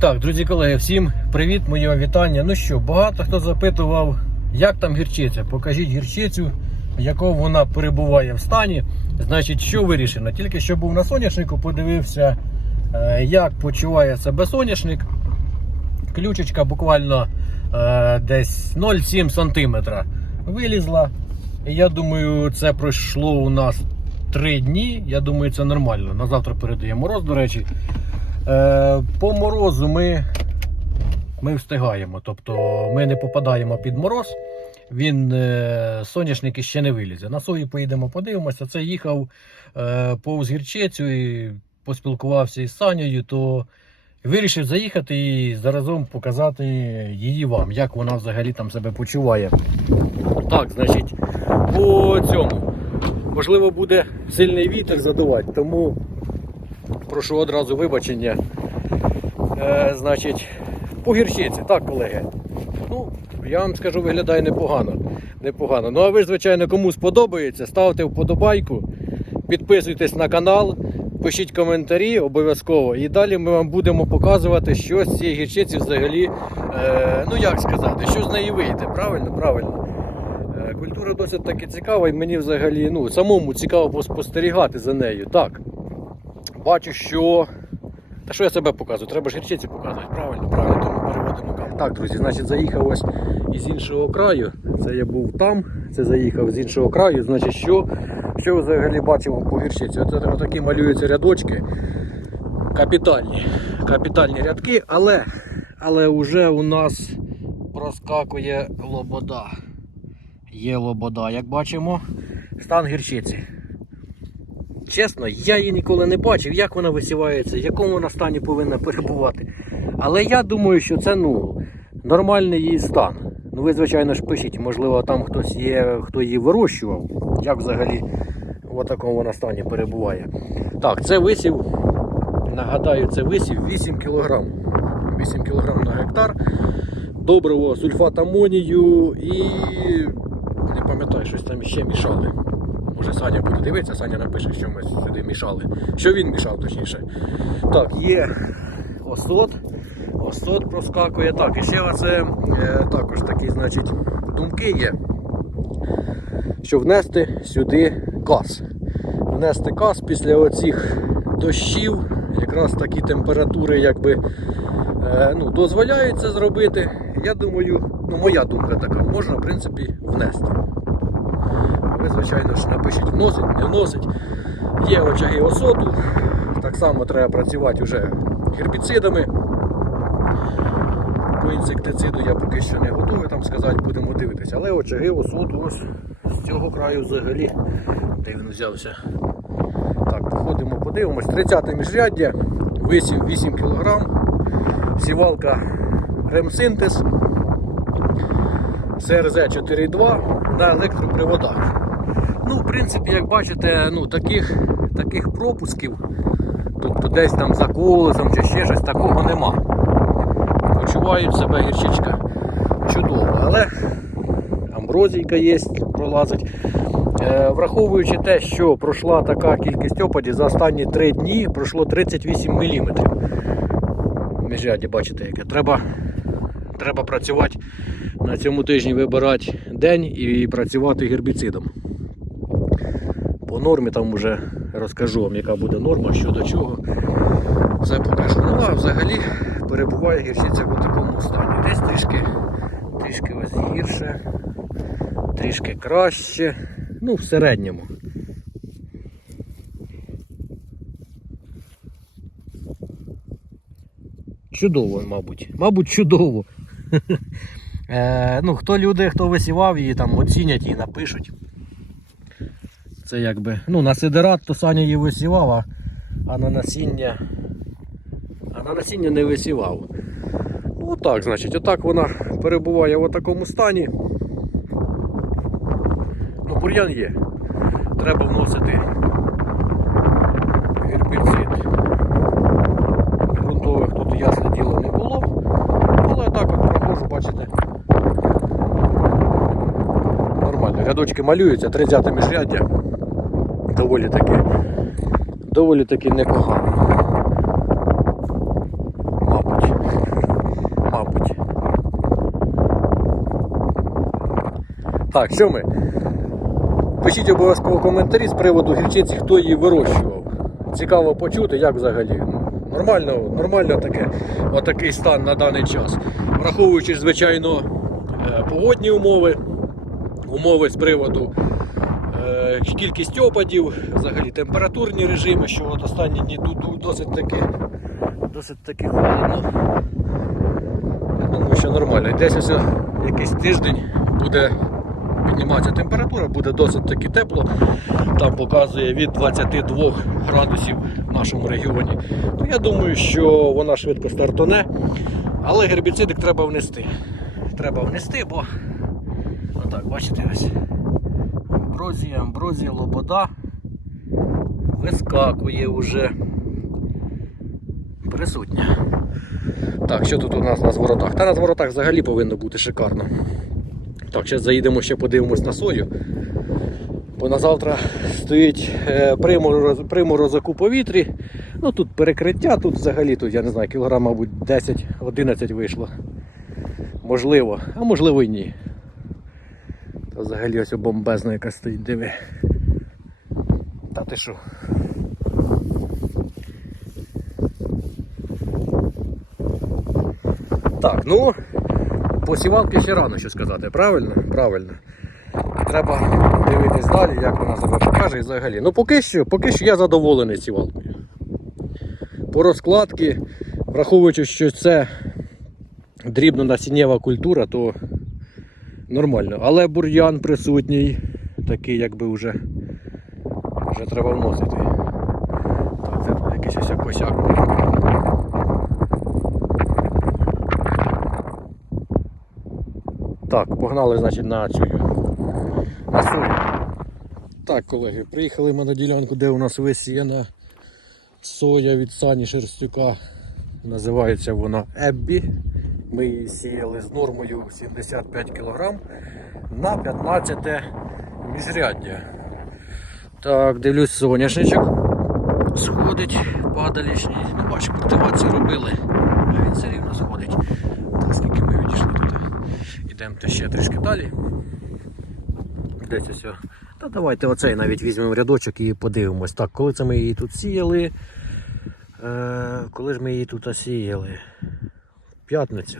Так, друзі колеги, всім привіт, моє вітання. Ну що, багато хто запитував, як там гірчиця. Покажіть гірчицю, в якому вона перебуває в стані. Значить, що вирішено? Тільки що був на соняшнику, подивився, е, як почуває себе соняшник. Ключечка буквально е, десь 0,7 см вилізла. Я думаю, це пройшло у нас 3 дні. Я думаю, це нормально. На завтра передає мороз, до речі. Е, По морозу ми, ми встигаємо. Тобто ми не попадаємо під мороз. Він е, соняшник ще не вилізе. На сої поїдемо, подивимося. Це їхав е, повз гірчицю і поспілкувався із Санєю, то вирішив заїхати і заразом показати її вам, як вона взагалі там себе почуває. Так, значить, по цьому. Можливо, буде сильний вітер задувати, тому прошу одразу вибачення. Е, значить, по гірчиці, так, колеги. Ну, я вам скажу, виглядає непогано. непогано. Ну а ви звичайно, кому сподобається, ставте вподобайку, підписуйтесь на канал, пишіть коментарі обов'язково. І далі ми вам будемо показувати, що з цієї гірчиці взагалі, е, ну як сказати, що з неї вийде. Правильно, правильно. Е, Культура досить таки цікава, і мені взагалі ну, самому цікаво поспостерігати за нею. Так. Бачу, що. Та що я себе показую? Треба ж гірчиці показувати. Правильно, правильно, тому переводимо камеру. Так, друзі, значить, заїхав ось із іншого краю. Це я був там, це заїхав з іншого краю. Значить, що, що взагалі бачимо по гірчиці? От, от такі малюються рядочки. Капітальні. Капітальні рядки, але, але вже у нас проскакує лобода. Є лобода, як бачимо, стан гірчиці. Чесно, я її ніколи не бачив, як вона висівається, в якому вона стані повинна перебувати. Але я думаю, що це ну, нормальний її стан. Ну ви, звичайно ж, пишіть, можливо, там хтось є, хто її вирощував, як взагалі в такому вона стані перебуває. Так, це висів, нагадаю, це висів 8 кг. 8 кг на гектар. Добриво, сульфат амонію і не пам'ятаю, щось там ще мішали. Може Саня буде дивитися, Саня напише, що ми сюди мішали. Що він мішав, точніше. Так, є осот. Осот проскакує. Так, і ще оце е, також такі, значить, думки є. Що внести сюди кас. Внести кас після оцих дощів, якраз такі температури, якби е, ну, дозволяють це зробити. Я думаю, ну моя думка така, можна в принципі внести. Ви, звичайно ж, напишіть, вносить, не вносить. Є очаги осоду. Так само треба працювати вже гербіцидами. По інсектициду я поки що не готовий там сказати, будемо дивитися. Але очаги осоду ось з цього краю взагалі де він взявся. Так, походимо, подивимось. 30 міжряддя, висів 8 кг, сівалка ремсинтез. СРЗ 4.2 на електроприводах. Ну, в принципі, як бачите, ну, таких, таких пропусків, тобто десь там за колесом чи ще щось, такого нема. Почувають себе гірчичка чудово, але амброзійка є, пролазить. Е, враховуючи те, що пройшла така кількість опадів за останні 3 дні, пройшло 38 мм. Міжряді, бачите, яке. Треба, треба працювати на цьому тижні вибирати день і працювати гербіцидом. По нормі там вже розкажу вам, яка буде норма, що до чого. Все покажу. Ну а взагалі перебуває гірчиця в такому стані. Десь трішки, трішки ось гірше, трішки краще. Ну, в середньому. Чудово, мабуть. Мабуть, чудово. Е, ну, хто люди, хто висівав її, там оцінять і напишуть. Це якби, ну, на сидерат то Саня її висівав, а, а на насіння. А на насіння не висівав. Отак, значить, отак вона перебуває в такому стані. Ну, бур'ян є. Треба вносити гербіцид. Грунтових тут ясне діло не було. Але так от проходжу, бачите. Нормально. Рядочки малюються, 30 міжряддя доволі таки доволі таки непогано. Мабуть. Мабуть. Так, що? Пишіть обов'язково коментарі з приводу гірчиці, хто її вирощував. Цікаво почути, як взагалі. Нормально нормально таке, отакий стан на даний час. Враховуючи, звичайно, е, погодні умови, умови з приводу кількість опадів, взагалі температурні режими, що от останні дні досить таки, досить таки холодно. Я думаю, що нормально. Десь ось якийсь тиждень буде підніматися температура, буде досить таки тепло. Там показує від 22 градусів в нашому регіоні. То я думаю, що вона швидко стартоне. Але гербіцидик треба внести. Треба внести, бо отак, бачите ось. Амброзія, амброзія, лобода вискакує вже. Присутня. Так, що тут у нас на зворотах? Та на зворотах взагалі повинно бути шикарно. Так, зараз заїдемо ще подивимось на сою. Бо на завтра стоїть е, примороз- приморозок у повітрі. Ну тут перекриття, тут взагалі тут, я не знаю, кілограм, мабуть, 10-11 вийшло. Можливо, а можливо і ні. Взагалі ось бомбезна яка стоїть, диви. Та ти що? Так, ну, по сівалки ще рано що сказати, правильно? Правильно. Треба дивитись далі, як вона себе покаже і взагалі. Ну поки що, поки що я задоволений сівалкою. По розкладці, враховуючи, що це дрібно насіннєва культура, то нормально. Але бур'ян присутній, такий якби вже, вже треба вносити. Так, це якийсь ось косяк. Так, погнали, значить, на цю. На сою. Так, колеги, приїхали ми на ділянку, де у нас висіяна соя від Сані Шерстюка. Називається вона Еббі. Ми її сіяли з нормою 75 кг на 15 міжряддя. Так, дивлюсь, соняшничок сходить, падалішній. Ну, бачу, культивацію робили, а він все рівно сходить. Так, скільки ми відійшли тут. Ідемо ще трішки далі. Десь ось. Та давайте оцей навіть візьмемо рядочок і подивимось. Так, коли це ми її тут сіяли. Е, коли ж ми її тут сіяли? П'ятницю.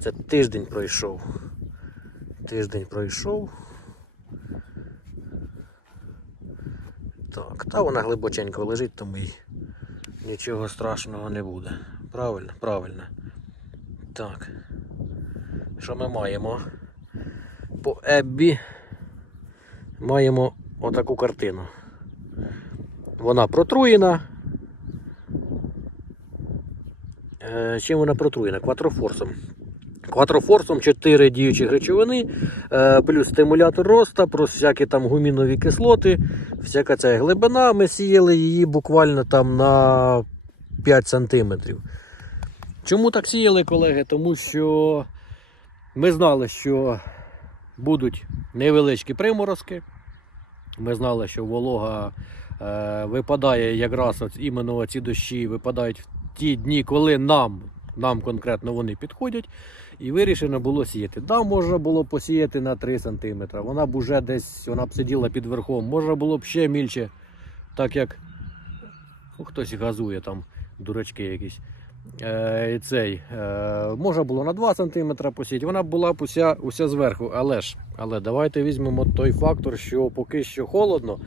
Це тиждень пройшов. Тиждень пройшов. Так, та вона глибоченько лежить, тому й нічого страшного не буде. Правильно, правильно. Так. Що ми маємо? По Еббі маємо отаку картину. Вона протруєна. Е, Чим вона протруєна? Кватрофорсом. Кватрофорсом 4 діючі речовини, е, плюс стимулятор роста, плюс всякі там гумінові кислоти, всяка ця глибина. Ми сіяли її буквально там на 5 сантиметрів. Чому так сіяли, колеги? Тому що ми знали, що будуть невеличкі приморозки. Ми знали, що волога е, випадає якраз іменно ці дощі випадають ті дні, коли нам, нам конкретно вони підходять. І вирішено було сіяти. Да, можна було посіяти на 3 см. Вона б уже десь вона б сиділа під верхом. Можна було б ще мільче, так як ну, хтось газує там, дурачки якісь. Е, цей, е, можна було на 2 см посіяти, вона була б уся, уся зверху. Але ж, але давайте візьмемо той фактор, що поки що холодно.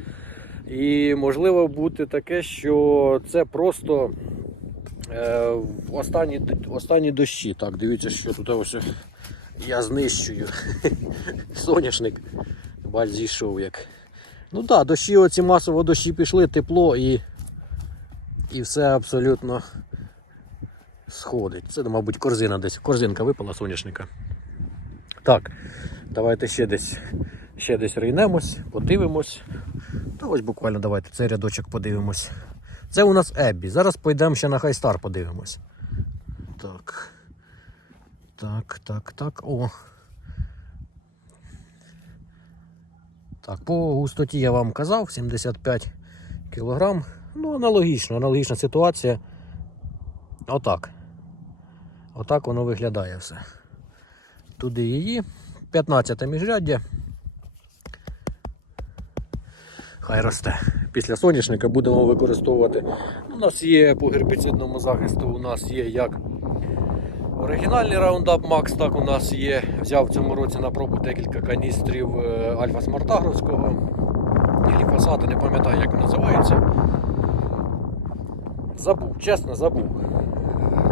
І можливо бути таке, що це просто е, останні, останні дощі. Так, дивіться, що тут ось я знищую. Соняшник. Бач, зійшов як. Ну так, дощі, оці масово дощі пішли, тепло і, і все абсолютно сходить. Це, мабуть, корзина десь. Корзинка випала соняшника. Так, давайте ще десь ще десь рейнемось, подивимось. Та ось буквально давайте цей рядочок подивимось. Це у нас Еббі. Зараз пойдемо ще на Хайстар подивимось. Так. Так, так, так. О. Так, по густоті я вам казав, 75 кг. Ну, аналогічно, аналогічна ситуація. Отак. Отак воно виглядає все. Туди її. 15 міжряддя. Хай росте. Після соняшника будемо використовувати. У нас є по гербіцидному захисту, у нас є як оригінальний Roundup Max, так у нас є. Взяв в цьому році на пробу декілька каністрів е, Альфа Смартагровського. Гліфосату, не пам'ятаю, як називається. Забув, чесно, забув.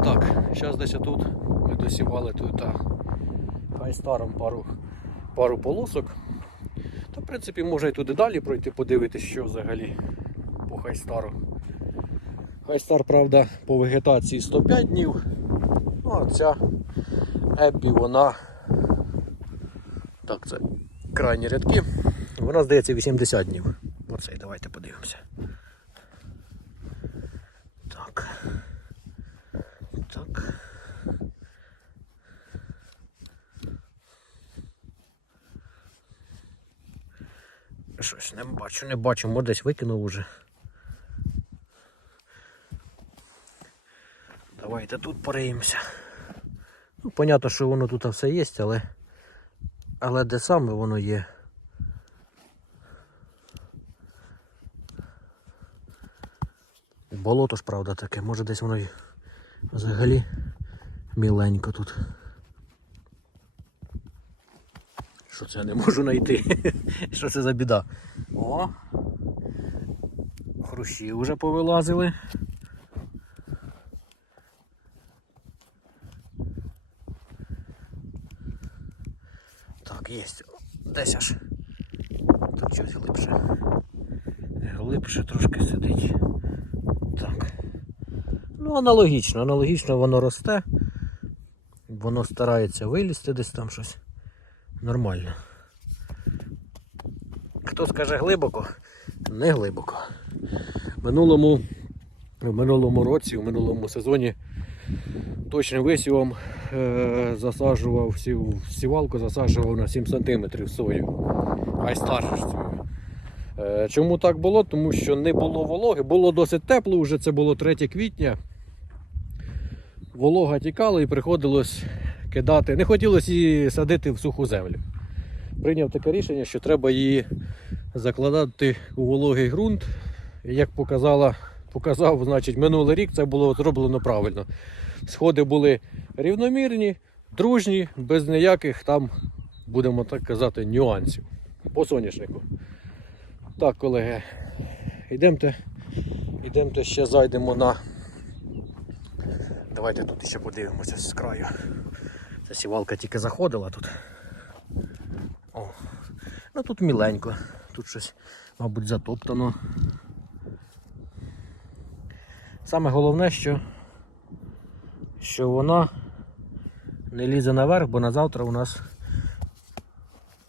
Так, зараз десь тут ми досівали тут хай старом пару, пару полосок. Та, в принципі, може і туди далі пройти, подивитись, що взагалі по хайстару. Хайстар, правда, по вегетації 105 днів. Ну, а ця Еббі, вона. Так, це крайні рядки. Вона, здається, 80 днів. Оцей, давайте подивимося. Так. Так. Щось не бачу, не бачу, може десь викинув уже. Давайте тут пориємося. Ну, понятно, що воно тут все є, але. Але де саме воно є? Болото ж правда таке, може десь воно взагалі міленько тут. Що це я не можу знайти? Що це за біда? О! Хрущі вже повилазили. Так, є. Десь аж. Тут щось глибше. Глибше трошки сидить. Так. Ну, аналогічно, аналогічно воно росте. Воно старається вилізти десь там щось. Нормально. Хто скаже глибоко, не глибоко. В минулому, в минулому році, в минулому сезоні точним висівом е, засаджував сів, сівалку, засаджував на 7 см сою. Хай старше ж цю. Е, Чому так було? Тому що не було вологи, було досить тепло, вже це було 3 квітня. Волога тікала і приходилось кидати. Не хотілося її садити в суху землю. Прийняв таке рішення, що треба її закладати у вологий ґрунт. Як показала, показав, значить, минулий рік це було зроблено правильно. Сходи були рівномірні, дружні, без ніяких там, будемо так казати, нюансів по соняшнику. Так, колеги, йдемте, йдемте ще зайдемо на. Давайте тут ще подивимося з краю. Сівалка тільки заходила тут. О, ну тут міленько, тут щось, мабуть, затоптано. Саме головне, що, що вона не лізе наверх, бо на завтра у нас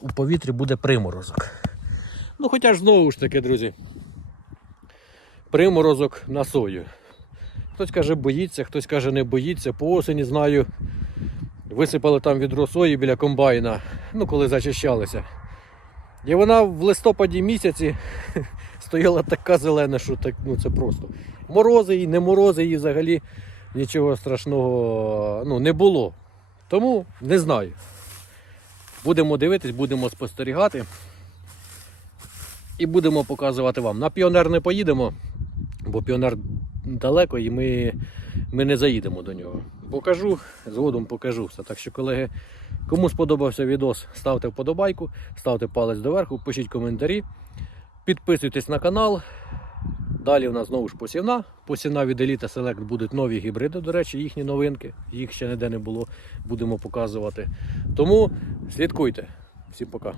у повітрі буде приморозок. Ну, хоча ж знову ж таки, друзі, приморозок на сою. Хтось каже, боїться, хтось каже, не боїться. По осені знаю, висипали там відро сої біля комбайна, ну коли зачищалися. І вона в листопаді місяці стояла така зелена, що так, ну це просто. Морози її, не морози її взагалі нічого страшного ну, не було. Тому не знаю. Будемо дивитись, будемо спостерігати. І будемо показувати вам. На піонер не поїдемо, бо піонер далеко і ми, ми не заїдемо до нього. Покажу, згодом покажу все. Так що, колеги, кому сподобався відос, ставте вподобайку, ставте палець доверху, пишіть коментарі, підписуйтесь на канал. Далі у нас знову ж посівна. Посівна від Elite Select будуть нові гібриди, до речі, їхні новинки. Їх ще ніде не було, будемо показувати. Тому слідкуйте. Всім пока.